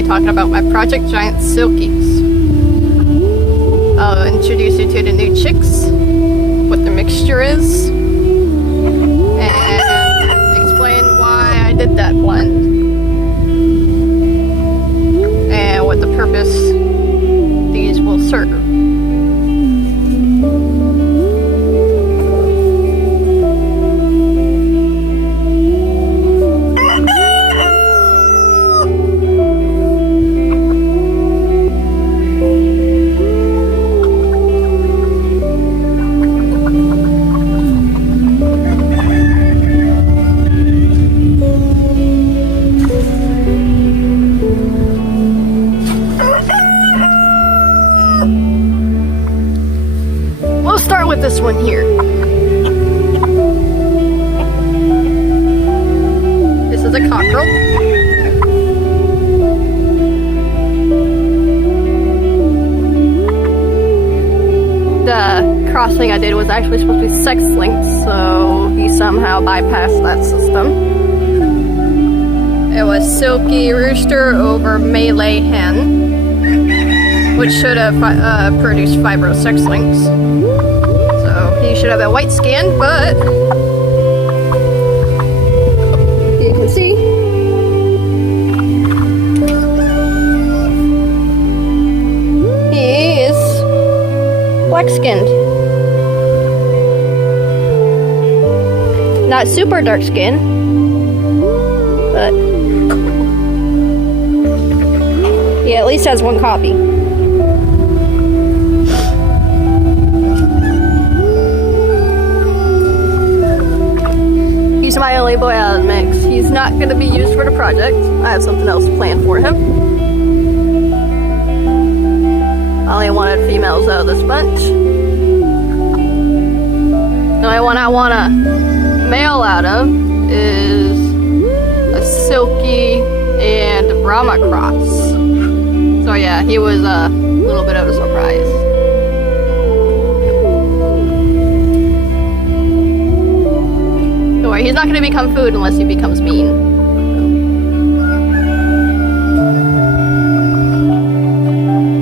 be talking about my Project Giant Silkies. I'll introduce you to the new chicks, what the mixture is, and explain why I did that blend, and what the purpose these will serve. We'll start with this one here. This is a cockerel. The crossing I did was actually supposed to be sex-linked, so he somehow bypassed that system. It was Silkie Rooster over Malay Hen, which should have produced fibro sex links. So he should have been white skinned, but you can see he is black skinned. Not super dark skin, but he at least has one copy. He's my only boy out of the mix. He's not going to be used for the project. I have something else planned for him. I only wanted females out of this bunch. The only one I want a male out of is a Silkie and Brahma cross. So yeah, he was a little bit of a surprise. Don't worry, he's not going to become food unless he becomes mean.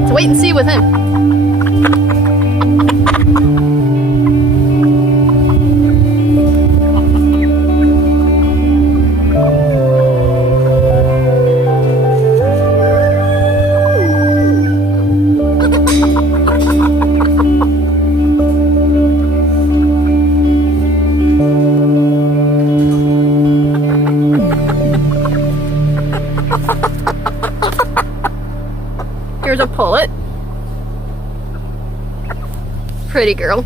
So wait and see with him. Here's a pullet. Pretty girl.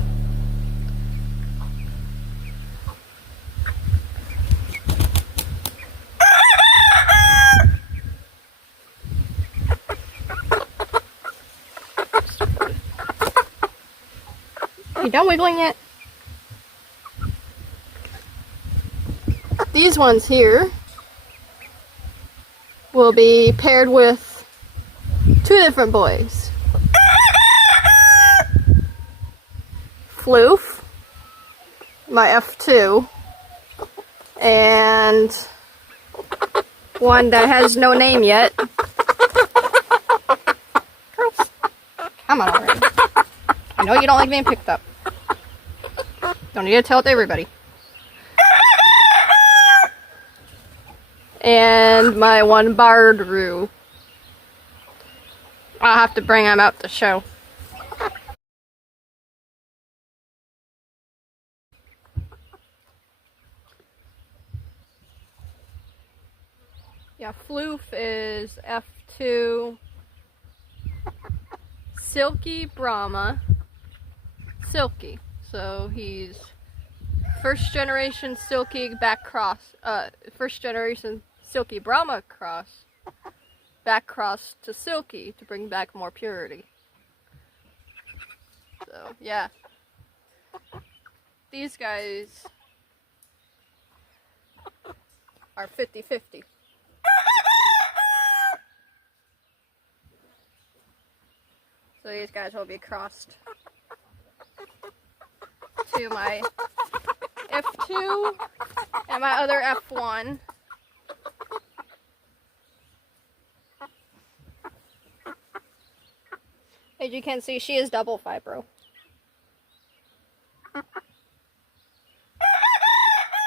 You done wiggling yet? These ones here will be paired with two different boys. Floof, my F2, and one that has no name yet. Girls, come on already. I know you don't like being picked up. Don't need to tell it to everybody. And my one Bardroo. I'll have to bring him out to show. Yeah, Floof is F2. Silkie Brahma. Silkie. So he's first generation Silkie back cross. First generation Silkie Brahma cross. Back cross to Silkie to bring back more purity. So yeah, these guys are 50-50. So these guys will be crossed to my F2 and my other F1. As you can see, she is double fibro.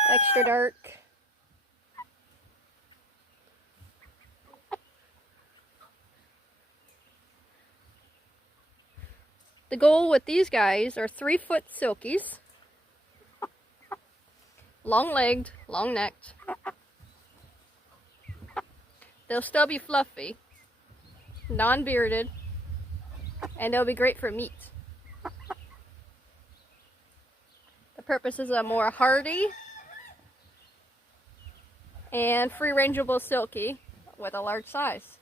Extra dark. The goal with these guys are 3-foot silkies. Long-legged, long-necked. They'll still be fluffy, non-bearded, and they'll be great for meat. The purpose is a more hardy and free-rangeable silkie with a large size.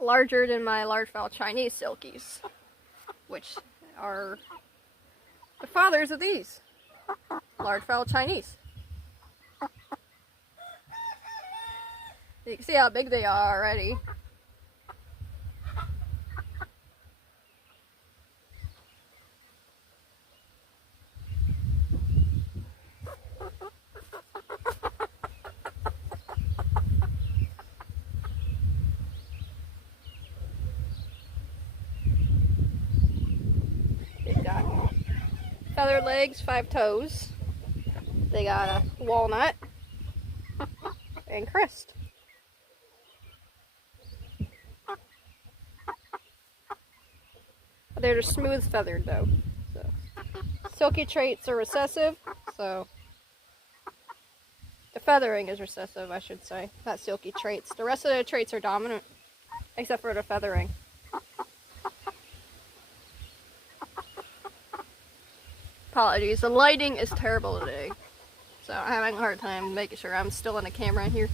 Larger than my large fowl Chinese silkies, which are the fathers of these large fowl Chinese. You can see how big they are already. They've got feathered legs, 5 toes. They got a walnut and crest. They're just smooth feathered though. So. Silkie traits are recessive, so the feathering is recessive, I should say, not silkie traits. The rest of the traits are dominant, except for the feathering. Apologies, the lighting is terrible today, so I'm having a hard time making sure I'm still in the camera here.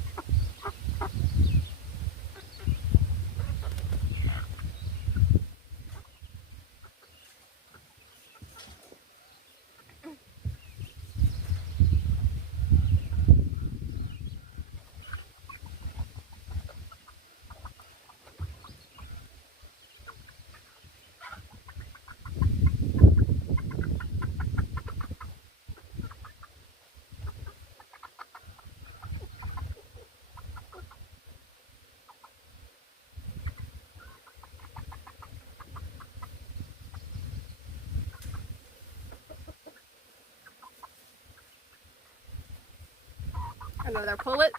Another pullet.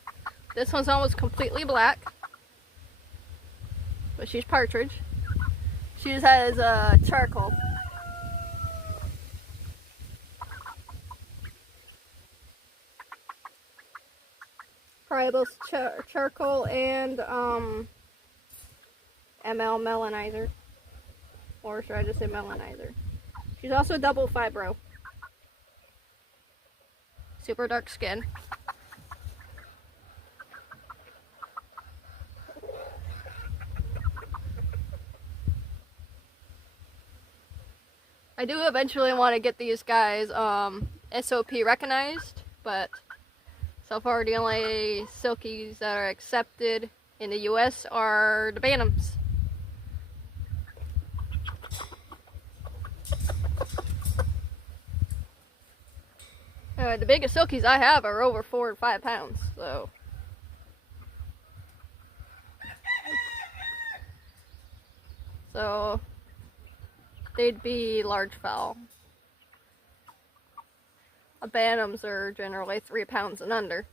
This one's almost completely black, but she's partridge. She just has charcoal. Probably both charcoal and ML melanizer, or should I just say melanizer? She's also double fibro. Super dark skin. I do eventually want to get these guys SOP recognized, but so far the only silkies that are accepted in the US are the Bantams. The biggest silkies I have are over 4 or 5 pounds, so they'd be large fowl. Bantams are generally 3 pounds and under.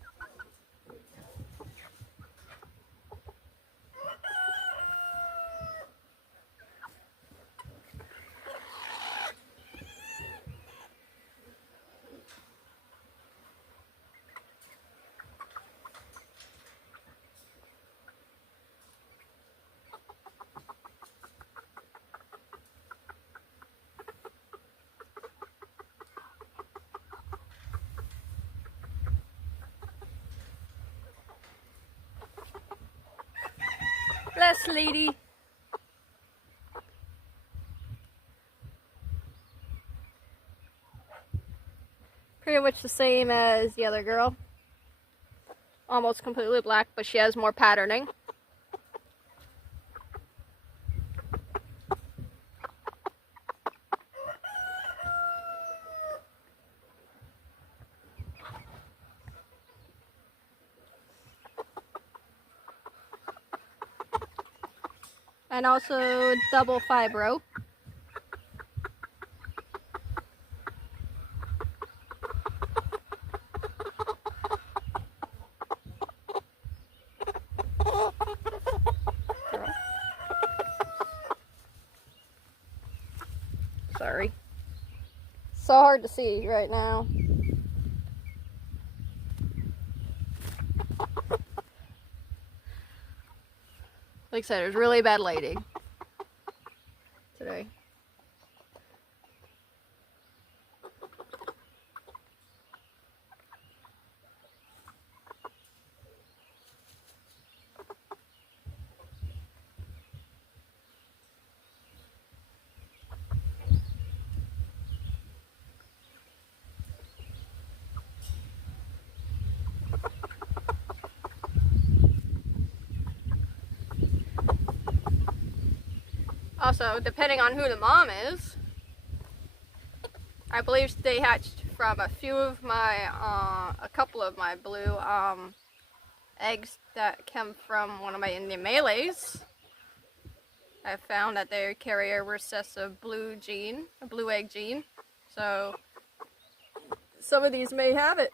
Bless, lady. Pretty much the same as the other girl. Almost completely black, but she has more patterning. and also double fibro. Sorry. So hard to see right now. Like I said, it was really bad lighting today. Also, depending on who the mom is, I believe they hatched from a couple of my blue eggs that came from one of my Indian Malays. I found that they carry a recessive blue gene, a blue egg gene. So some of these may have it.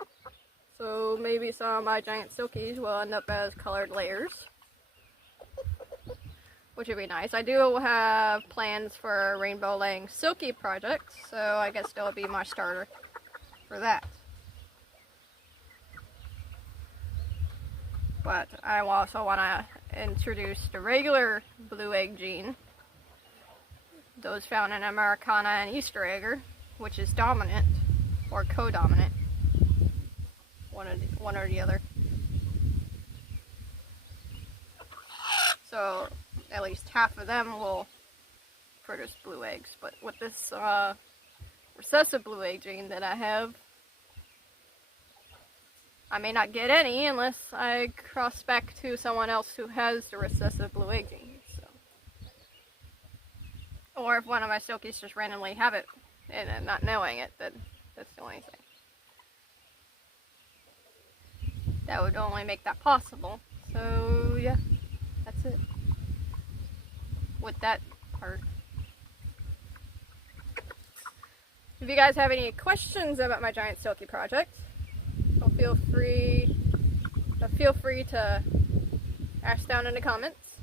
So maybe some of my giant silkies will end up as colored layers, which would be nice. I do have plans for a rainbow laying silkie project, so I guess that'll be my starter for that. But I also want to introduce the regular blue egg gene, those found in Americana and Easter egger, which is dominant or co-dominant, one or the other. So at least half of them will produce blue eggs. But with this recessive blue egg gene that I have, I may not get any unless I cross back to someone else who has the recessive blue egg gene. So. Or if one of my silkies just randomly have it and not knowing it, then that's the only thing. That would only make that possible. So yeah, that's it with that part. If you guys have any questions about my giant silkie project, so feel free to ask down in the comments.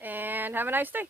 And have a nice day.